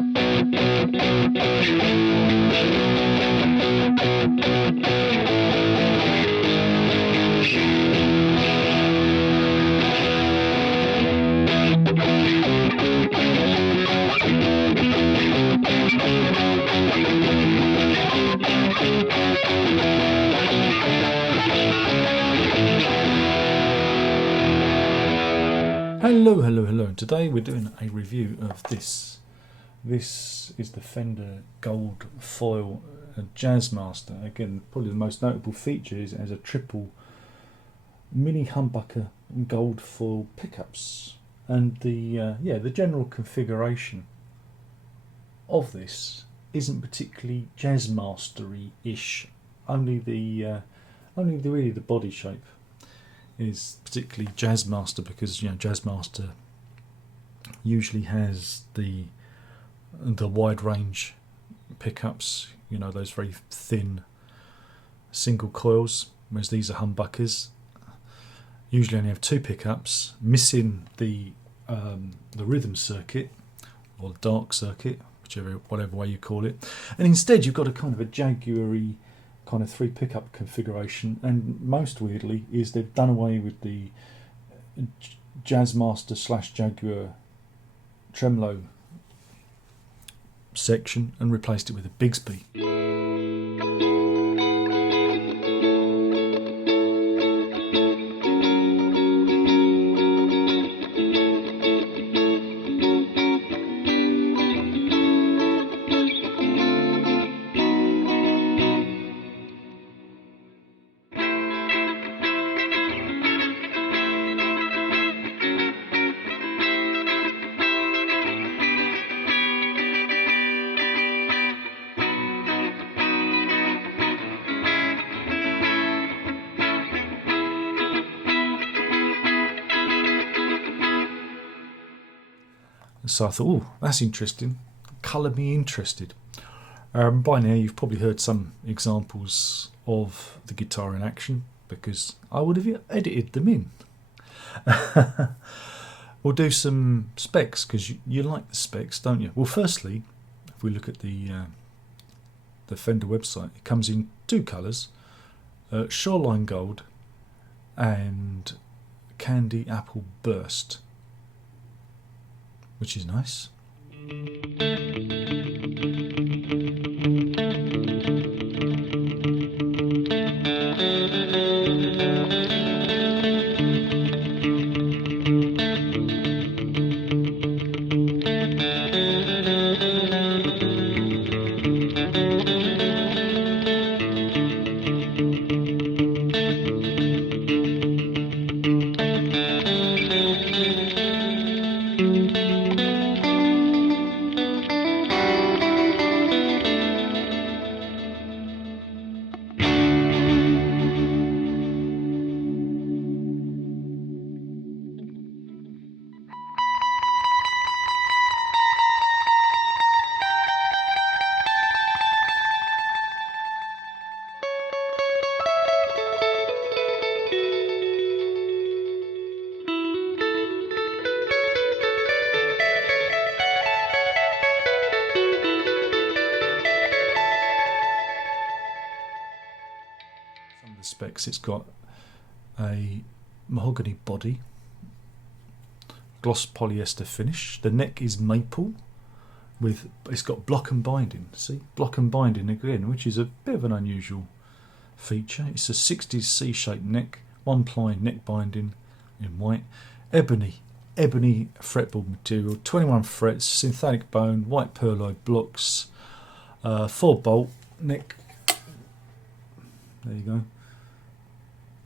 Hello. Today we're doing a review of this. This is the Fender Gold Foil Jazzmaster. Again, probably the most notable feature is it has a triple mini humbucker gold foil pickups, and the general configuration of this isn't particularly Jazzmastery-ish. Only the body shape is particularly Jazzmaster, because Jazzmaster usually has the wide range pickups, those very thin single coils, whereas these are humbuckers. Usually only have two pickups, missing the rhythm circuit or dark circuit, whatever way you call it, and instead you've got a kind of a Jaguar-y kind of three pickup configuration. And most weirdly is they've done away with the Jazzmaster / Jaguar tremolo section and replaced it with a Bigsby. So I thought, that's interesting. Colour me interested. By now you've probably heard some examples of the guitar in action, because I would have edited them in. We'll do some specs, because you like the specs, don't you? Well, firstly, if we look at the Fender website, it comes in two colours, Shoreline Gold and Candy Apple Burst, which is nice. The specs: it's got a mahogany body, gloss polyester finish. The neck is maple, it's got block and binding. See, block and binding again, which is a bit of an unusual feature. It's a 60s C-shaped neck, one ply neck binding in white, ebony fretboard material, 21 frets, synthetic bone, white pearloid blocks, 4-bolt neck. There you go.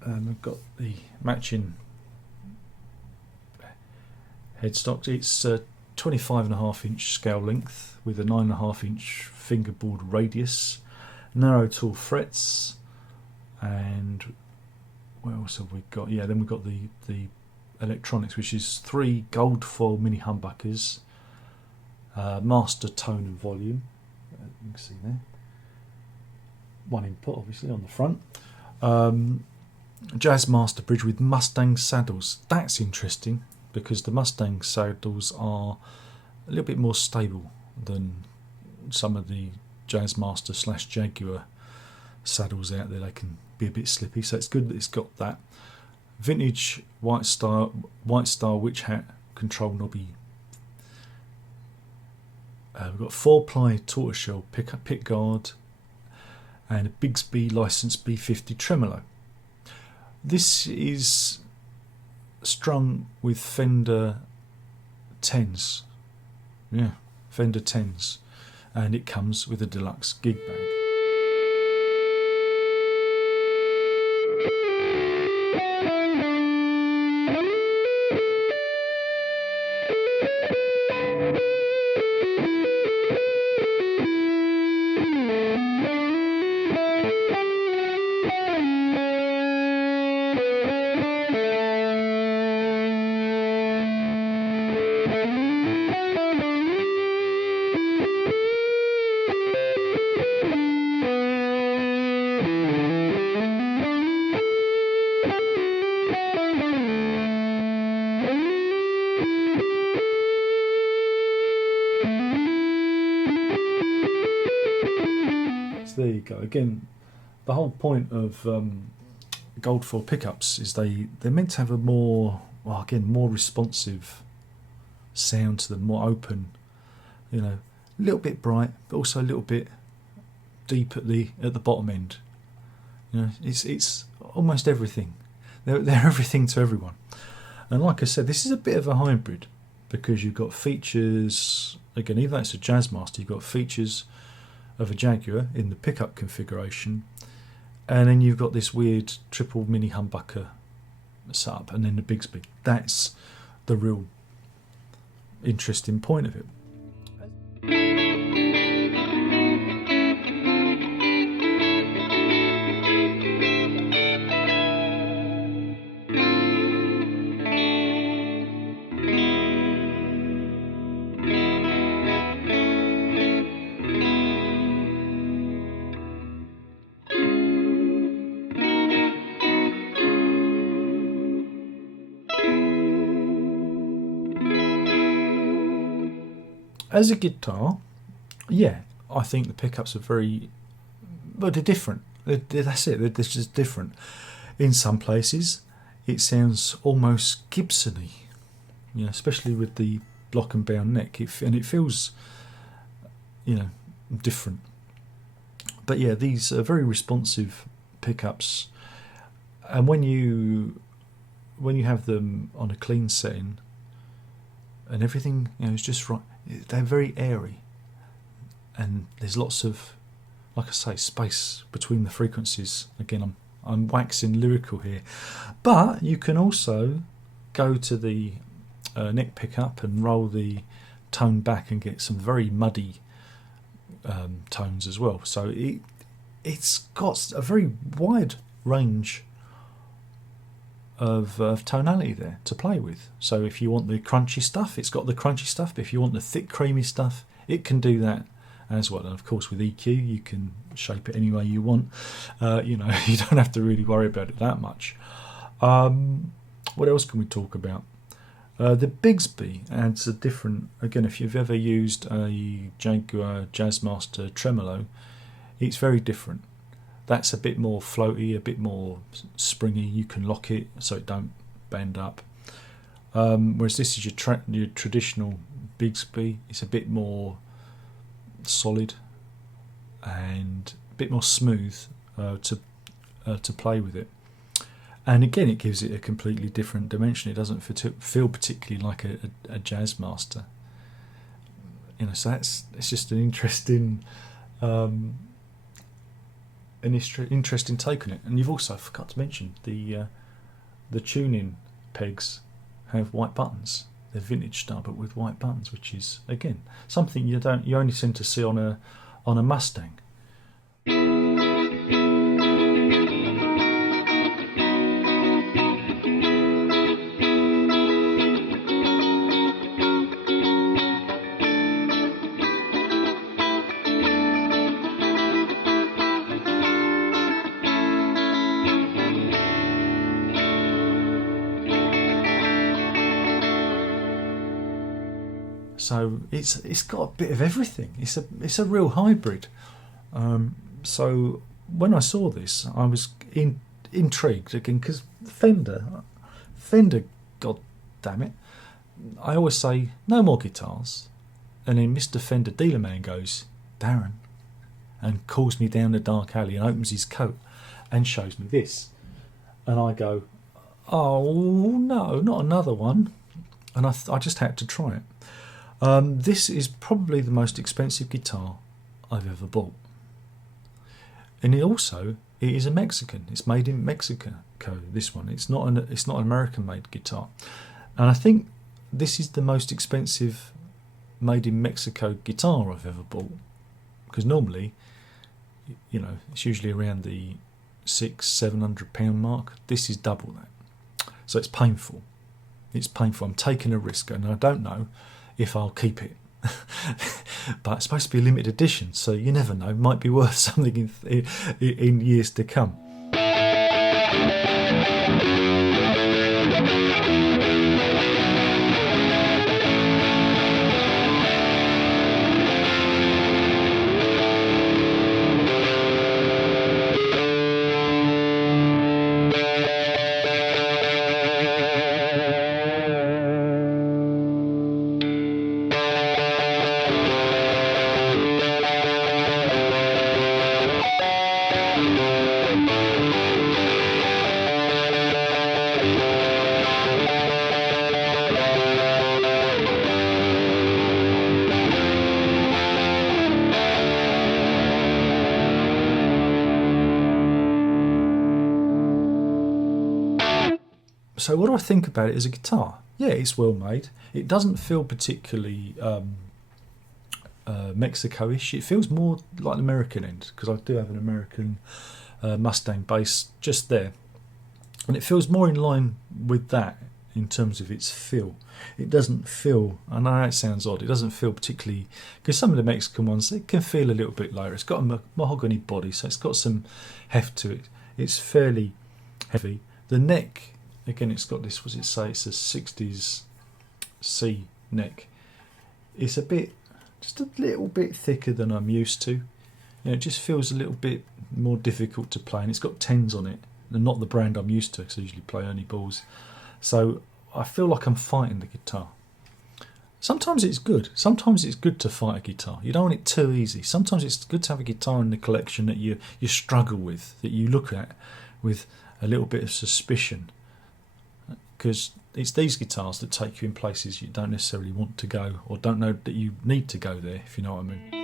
I've got the matching headstock. It's 25.5 inch scale length with a 9.5 inch fingerboard radius, narrow tall frets, and what else have we got? Yeah, then we've got the electronics, which is 3 gold foil mini humbuckers, master tone and volume. You can see there. One input, obviously, on the front. Jazzmaster bridge with Mustang saddles. That's interesting, because the Mustang saddles are a little bit more stable than some of the Jazzmaster / Jaguar saddles out there. They can be a bit slippy, so it's good that it's got that vintage White Star witch hat control knobby. We've got 4-ply tortoiseshell pick guard and a Bigsby licensed B50 tremolo. This is strung with Fender 10s. Yeah, Fender 10s. And it comes with a deluxe gig bag. There you go. Again, the whole point of gold foil pickups is they're meant to have a more responsive sound to them, more open, a little bit bright, but also a little bit deep at the bottom end. It's almost everything. They're everything to everyone. And like I said, this is a bit of a hybrid because you've got features. Again, even though it's a Jazzmaster, you've got features of a Jaguar in the pickup configuration, and then you've got this weird triple mini humbucker setup, and then the Bigsby. That's the real interesting point of it. As a guitar, yeah, I think the pickups are they're different. That's it, they're just different. In some places, it sounds almost Gibson-y, especially with the block and bound neck, and it feels, different. But yeah, these are very responsive pickups, and when you have them on a clean setting, and everything is just right. They're very airy, and there's lots of, like I say, space between the frequencies. Again, I'm waxing lyrical here, but you can also go to the neck pickup and roll the tone back and get some very muddy tones as well. So it's got a very wide range of tonality there to play with. So if you want the crunchy stuff, it's got the crunchy stuff, but if you want the thick creamy stuff, it can do that as well. And of course with EQ you can shape it any way you want. You don't have to really worry about it that much. What else can we talk about? The Bigsby adds a different, again, if you've ever used a Jaguar Jazzmaster tremolo, it's very different. That's a bit more floaty, a bit more springy. You can lock it so it don't bend up. Whereas this is your traditional Bigsby. It's a bit more solid and a bit more smooth to play with it. And again, it gives it a completely different dimension. It doesn't feel particularly like a Jazzmaster. So it's just an interesting. An interesting take on it. And you've also forgot to mention the tuning pegs have white buttons. They're vintage style but with white buttons, which is again something you only seem to see on a Mustang. So it's got a bit of everything. It's a real hybrid. So when I saw this, I was intrigued again, because Fender, God damn it! I always say no more guitars, and then Mr. Fender dealer man goes, Darren, and calls me down the dark alley and opens his coat and shows me this, and I go, oh no, not another one, and I just had to try it. This is probably the most expensive guitar I've ever bought, and it is a Mexican. It's made in Mexico. This one, it's not an American-made guitar, and I think this is the most expensive made in Mexico guitar I've ever bought, because normally, it's usually around the £600-700 mark. This is double that, so it's painful. It's painful. I'm taking a risk, and I don't know if I'll keep it. But it's supposed to be a limited edition, so you never know. It might be worth something in years to come. So what do I think about it as a guitar? Yeah, it's well made. It doesn't feel particularly Mexico-ish. It feels more like an American end, because I do have an American Mustang bass just there, and it feels more in line with that in terms of its feel. It doesn't feel, I know it sounds odd, it doesn't feel particularly, because some of the Mexican ones, it can feel a little bit lower. It's got a mahogany body, so it's got some heft to it. It's fairly heavy. The neck, again, it's got this, what does it say? It's a 60s C neck. It's just a little bit thicker than I'm used to. It just feels a little bit more difficult to play, and it's got 10s on it, and not the brand I'm used to, because I usually play only balls. So I feel like I'm fighting the guitar. Sometimes it's good. Sometimes it's good to fight a guitar. You don't want it too easy. Sometimes it's good to have a guitar in the collection that you struggle with, that you look at with a little bit of suspicion. Because it's these guitars that take you in places you don't necessarily want to go, or don't know that you need to go there, if you know what I mean.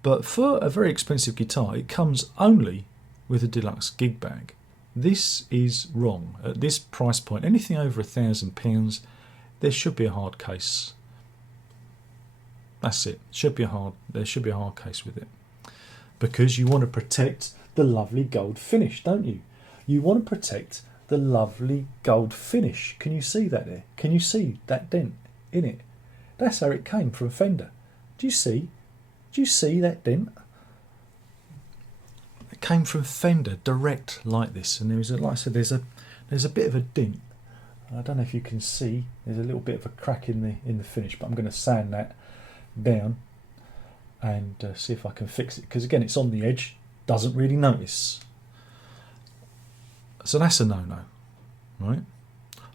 But for a very expensive guitar, it comes only with a deluxe gig bag. This is wrong. At this price point, anything over £1,000, there should be a hard case. That's it. There should be a hard case with it. Because you want to protect the lovely gold finish, don't you? You want to protect the lovely gold finish. Can you see that there? Can you see that dent in it? That's how it came from Fender. Do you see? Do you see that dent? It came from Fender, direct like this, and there was, like I said, there's a bit of a dent. I don't know if you can see. There's a little bit of a crack in the finish, but I'm going to sand that down and see if I can fix it. Because again, it's on the edge, doesn't really notice. So that's a no-no, right?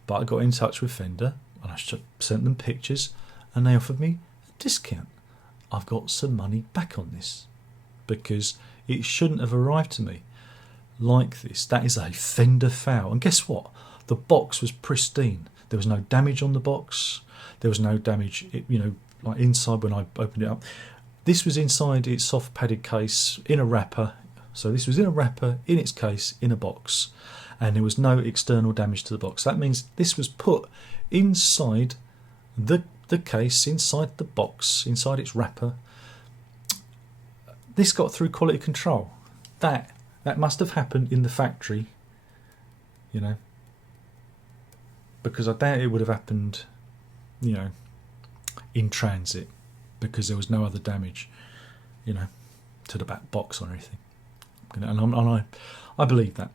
But I got in touch with Fender and I sent them pictures, and they offered me a discount. I've got some money back on this, because it shouldn't have arrived to me like this. That is a Fender foul. And guess what? The box was pristine. There was no damage on the box. There was no damage, like inside when I opened it up. This was inside its soft padded case in a wrapper. So this was in a wrapper, in its case, in a box, and there was no external damage to the box. That means this was put inside the case, inside the box, inside its wrapper. This got through quality control. That must have happened in the factory, you know, because I doubt it would have happened, you know, in transit, because there was no other damage, you know, to the back box or anything. And I believe that.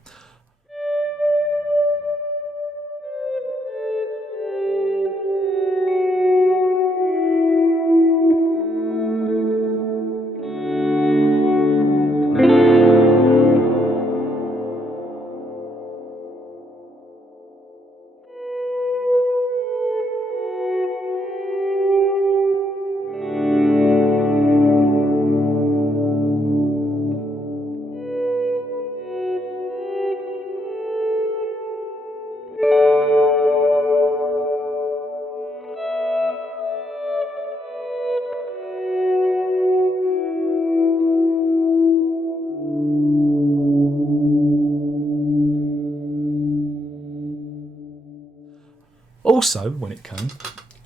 Also, when it came,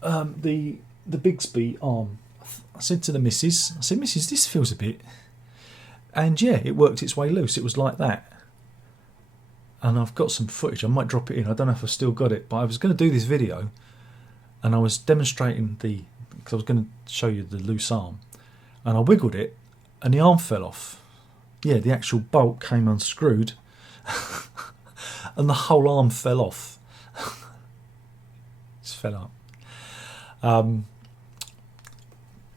the Bigsby arm, I said to the missus, Missus, this feels a bit... And yeah, it worked its way loose. It was like that. And I've got some footage. I might drop it in. I don't know if I've still got it. But I was going to do this video, and I was demonstrating because I was going to show you the loose arm. And I wiggled it, and the arm fell off. Yeah, the actual bolt came unscrewed, and the whole arm fell off. Fell up.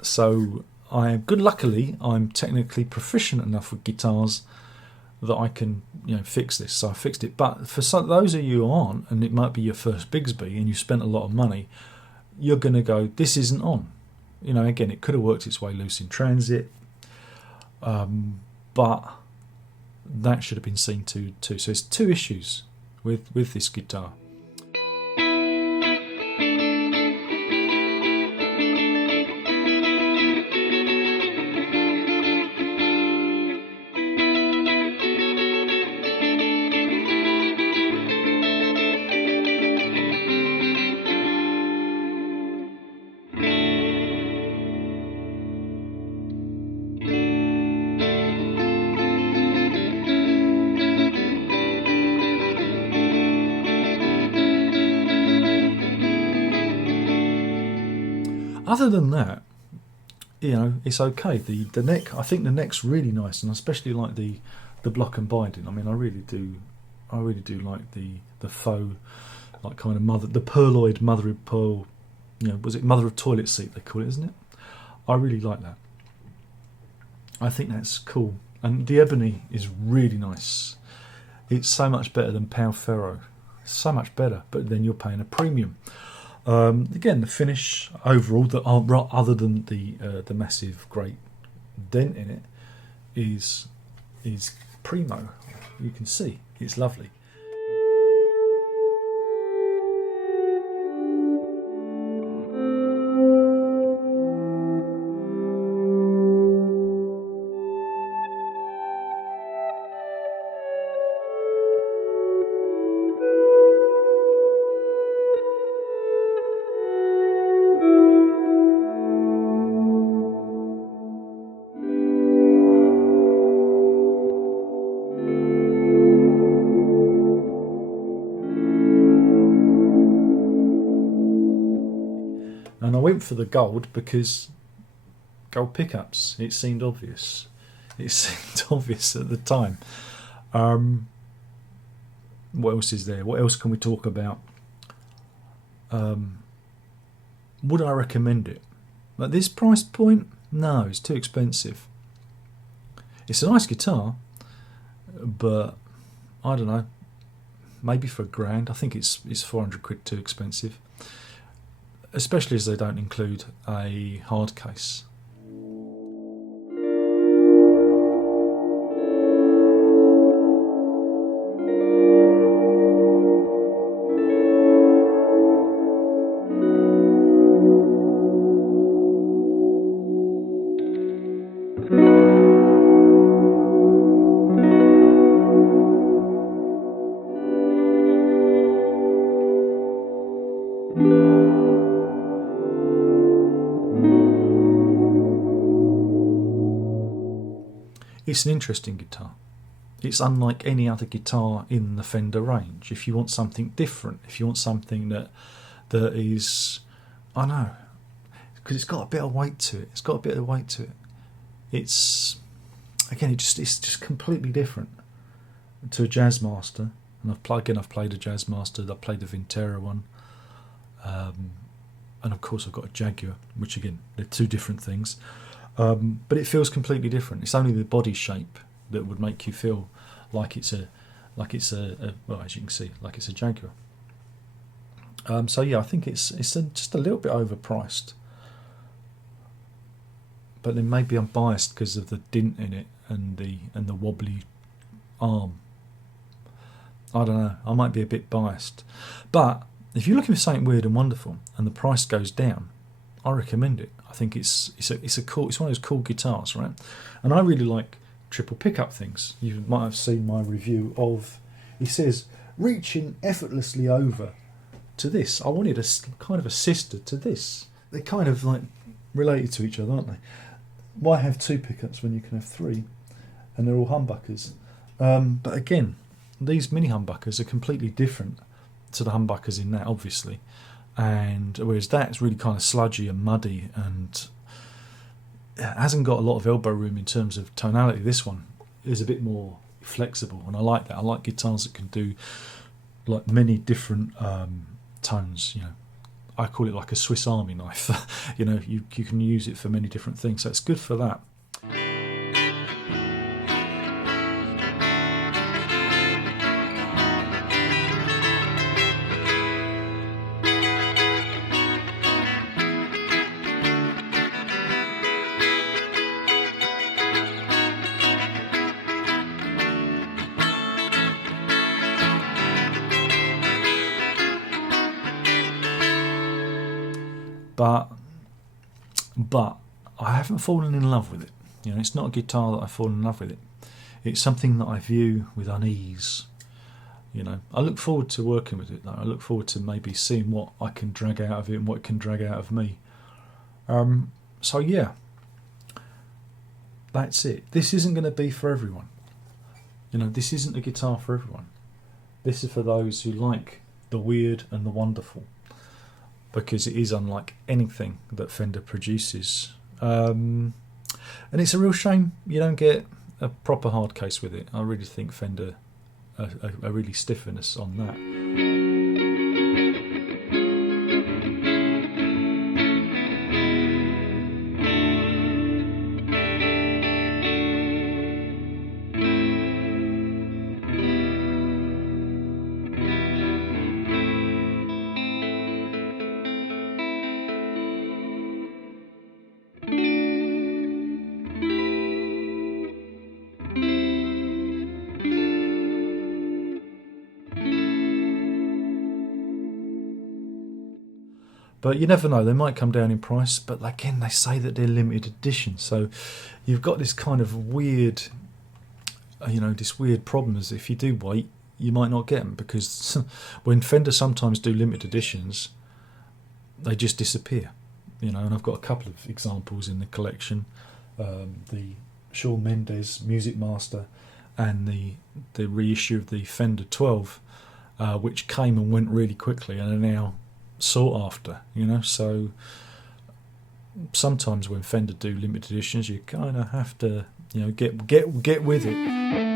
So luckily I'm technically proficient enough with guitars that I can, you know, fix this. So I fixed it. But for those of you who aren't, and it might be your first Bigsby and you spent a lot of money, you're going to go, this isn't on. You know, again, it could have worked its way loose in transit, but that should have been seen to too. So there's two issues with this guitar. Other than that, you know, it's okay. The neck, I think the neck's really nice, and I especially like the block and binding. I mean, I really do like the faux, like kind of the pearloid mother of pearl. You know, was it mother of toilet seat they call it, isn't it? I really like that. I think that's cool, and the ebony is really nice. It's so much better than Pau Ferro, so much better. But then you're paying a premium. Again, the finish overall, other than the massive great dent in it, is primo. You can see it's lovely. And I went for the gold because gold pickups, it seemed obvious. It seemed obvious at the time. What else is there? What else can we talk about? Would I recommend it? At this price point? No, it's too expensive. It's a nice guitar, but I don't know. Maybe for £1,000. I think it's 400 quid too expensive. Especially as they don't include a hard case. It's an interesting guitar. It's unlike any other guitar in the Fender range. If you want something different, if you want something that is, I don't know, because it's got a bit of weight to it. It's got a bit of weight to it. It's, again, it's just completely different to a Jazzmaster. And I've played a Jazzmaster. I've played the Vintera one, and of course I've got a Jaguar, which again they're two different things. But it feels completely different. It's only the body shape that would make you feel like it's a well, as you can see, like it's a Jaguar. So yeah, I think it's just a little bit overpriced. But then maybe I'm biased because of the dint in it and the wobbly arm. I don't know. I might be a bit biased. But if you're looking for something weird and wonderful, and the price goes down, I recommend it. I think it's one of those cool guitars, right? And I really like triple pickup things. You might have seen my review of. He says reaching effortlessly over to this. I wanted a kind of a sister to this. They're kind of like related to each other, aren't they? Why have two pickups when you can have three? And they're all humbuckers. But again, these mini humbuckers are completely different to the humbuckers in that, obviously. And whereas that's really kind of sludgy and muddy and it hasn't got a lot of elbow room in terms of tonality, this one is a bit more flexible, and I like that. I like guitars that can do like many different tones. You know, I call it like a Swiss Army knife. You know, you can use it for many different things, so it's good for that. But I haven't fallen in love with it. You know, it's not a guitar that I've fallen in love with it. It's something that I view with unease. You know, I look forward to working with it though. I look forward to maybe seeing what I can drag out of it and what it can drag out of me. So yeah, that's it. This isn't going to be for everyone. You know, this isn't a guitar for everyone. This is for those who like the weird and the wonderful, because it is unlike anything that Fender produces. And it's a real shame you don't get a proper hard case with it. I really think Fender are really stiffing us on that. But you never know, they might come down in price, but again, they say that they're limited edition. So you've got this kind of weird, this weird problem is if you do wait, you might not get them, because when Fender sometimes do limited editions, they just disappear. And I've got a couple of examples in the collection. The Shawn Mendes Music Master and the reissue of the Fender 12, which came and went really quickly and are now sought after, so sometimes when Fender do limited editions, you kind of have to get with it.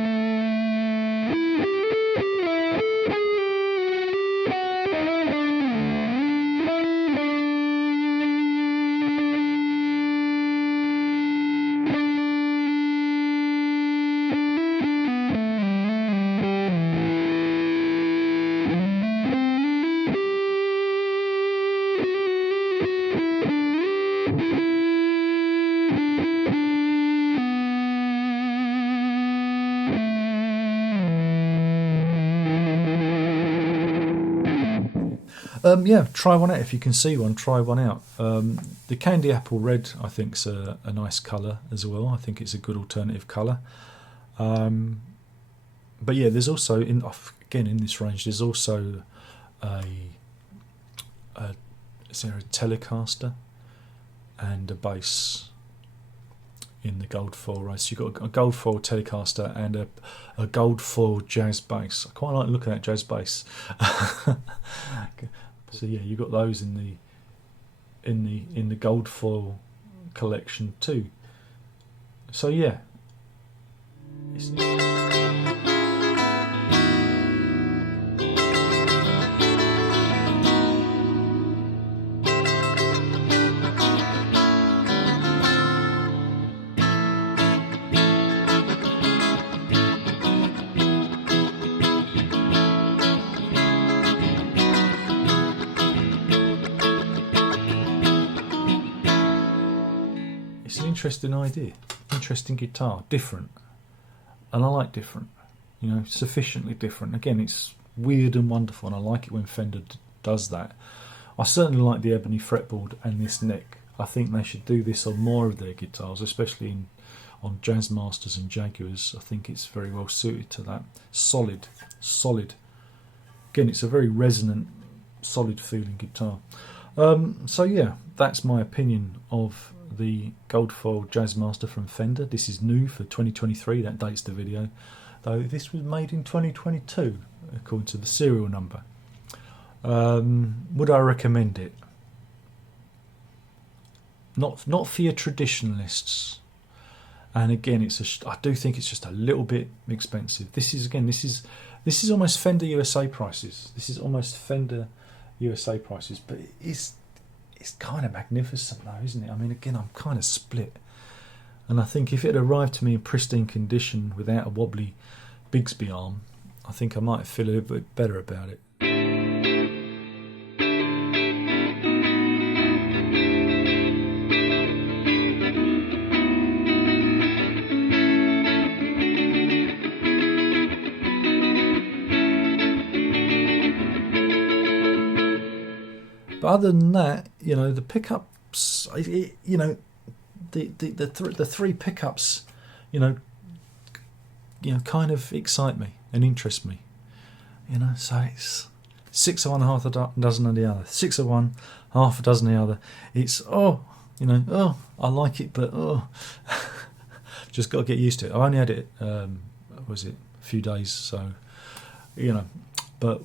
Try one out if you can see one. Try one out. The Candy Apple Red, I think, is a nice colour as well. I think it's a good alternative colour. But yeah, there's also in this range. There's also a is there a Telecaster and a bass in the gold foil race. You've got a gold foil Telecaster and a gold foil jazz bass. I quite like looking at jazz bass. So yeah, you've got those in the gold foil collection too. So yeah, it's an interesting idea, interesting guitar, different, and I like different, you know, sufficiently different. Again, it's weird and wonderful, and I like it when Fender does that. I certainly like the ebony fretboard and this neck. I think they should do this on more of their guitars, especially on Jazzmasters and Jaguars. I think it's very well suited to that. Solid. Again, it's a very resonant, solid feeling guitar. So yeah, that's my opinion of the gold foil Jazzmaster from Fender. This is new for 2023, that dates the video, though this was made in 2022 according to the serial number. Would I recommend it? Not for your traditionalists, and again, I do think it's just a little bit expensive. This is almost Fender USA prices. This is almost Fender USA prices, but it's kind of magnificent though, isn't it? I mean, again, I'm kind of split, and I think if it had arrived to me in pristine condition without a wobbly Bigsby arm, I think I might feel a little bit better about it. But other than that, you know, the pickups, you know, the three pickups, you know, kind of excite me and interest me. You know, so it's 6 of one, half a dozen of the other. 6 of one, half a dozen of the other. It's I like it, but just got to get used to it. I only had it, a few days, so you know, but.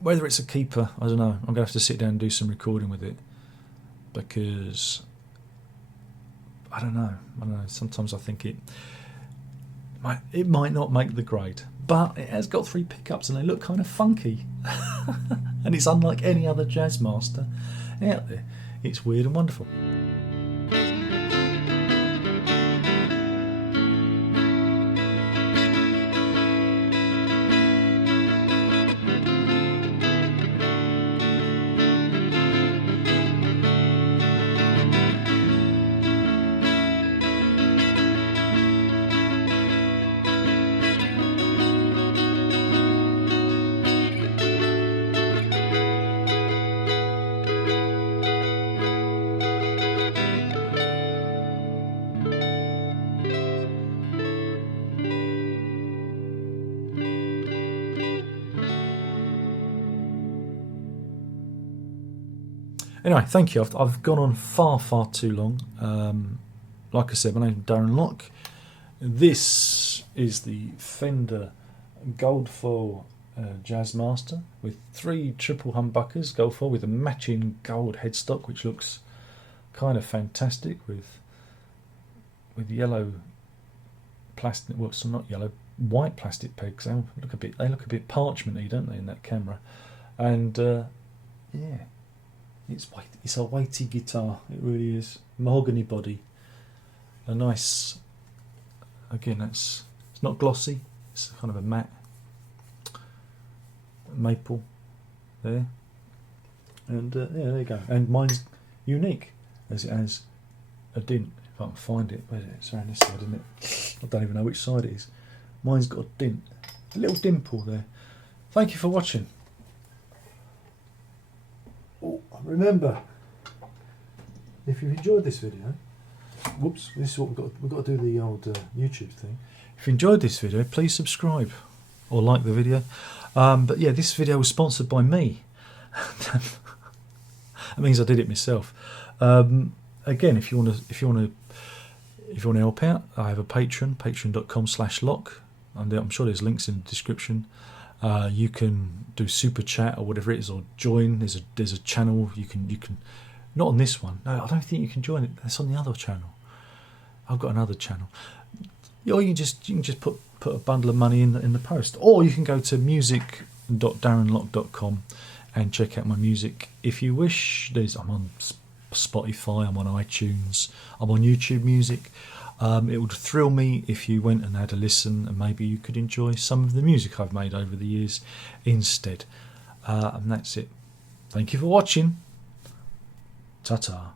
Whether it's a keeper, I don't know. I'm going to have to sit down and do some recording with it, because I don't know. Sometimes I think it might not make the grade, but it has got 3 pickups and they look kind of funky, and it's unlike any other Jazzmaster out there. It's weird and wonderful. Anyway, thank you. I've gone on far too long. Like I said, my name's Darren Locke. This is the Fender gold foil Jazzmaster with 3 triple humbuckers, gold foil, with a matching gold headstock, which looks kind of fantastic with yellow plastic. Well, so not yellow, white plastic pegs. They look a bit parchmenty, don't they, in that camera? And yeah. It's a weighty guitar, it really is. Mahogany body, a nice. Again, it's not glossy. It's kind of a matte maple there, and yeah, there you go. And mine's unique, as it has a dint. If I can find it, where's it? It's around this side, isn't it? I don't even know which side it is. Mine's got a dint, a little dimple there. Thank you for watching. Oh, remember, if you've enjoyed this video, whoops, this is what we've got to do the old YouTube thing. If you enjoyed this video, please subscribe or like the video. But yeah, this video was sponsored by me. That means I did it myself. Again, if you want to help out, I have a Patreon, patreon.com/lock. I'm sure there's links in the description. You can do super chat or whatever it is, or join. There's a channel you can. Not on this one. No, I don't think you can join it. That's on the other channel. I've got another channel. Or you can just put a bundle of money in the post, or you can go to music.darrenlock.com and check out my music if you wish. I'm on Spotify, I'm on iTunes, I'm on YouTube Music. It would thrill me if you went and had a listen, and maybe you could enjoy some of the music I've made over the years instead. And that's it. Thank you for watching. Ta-ta.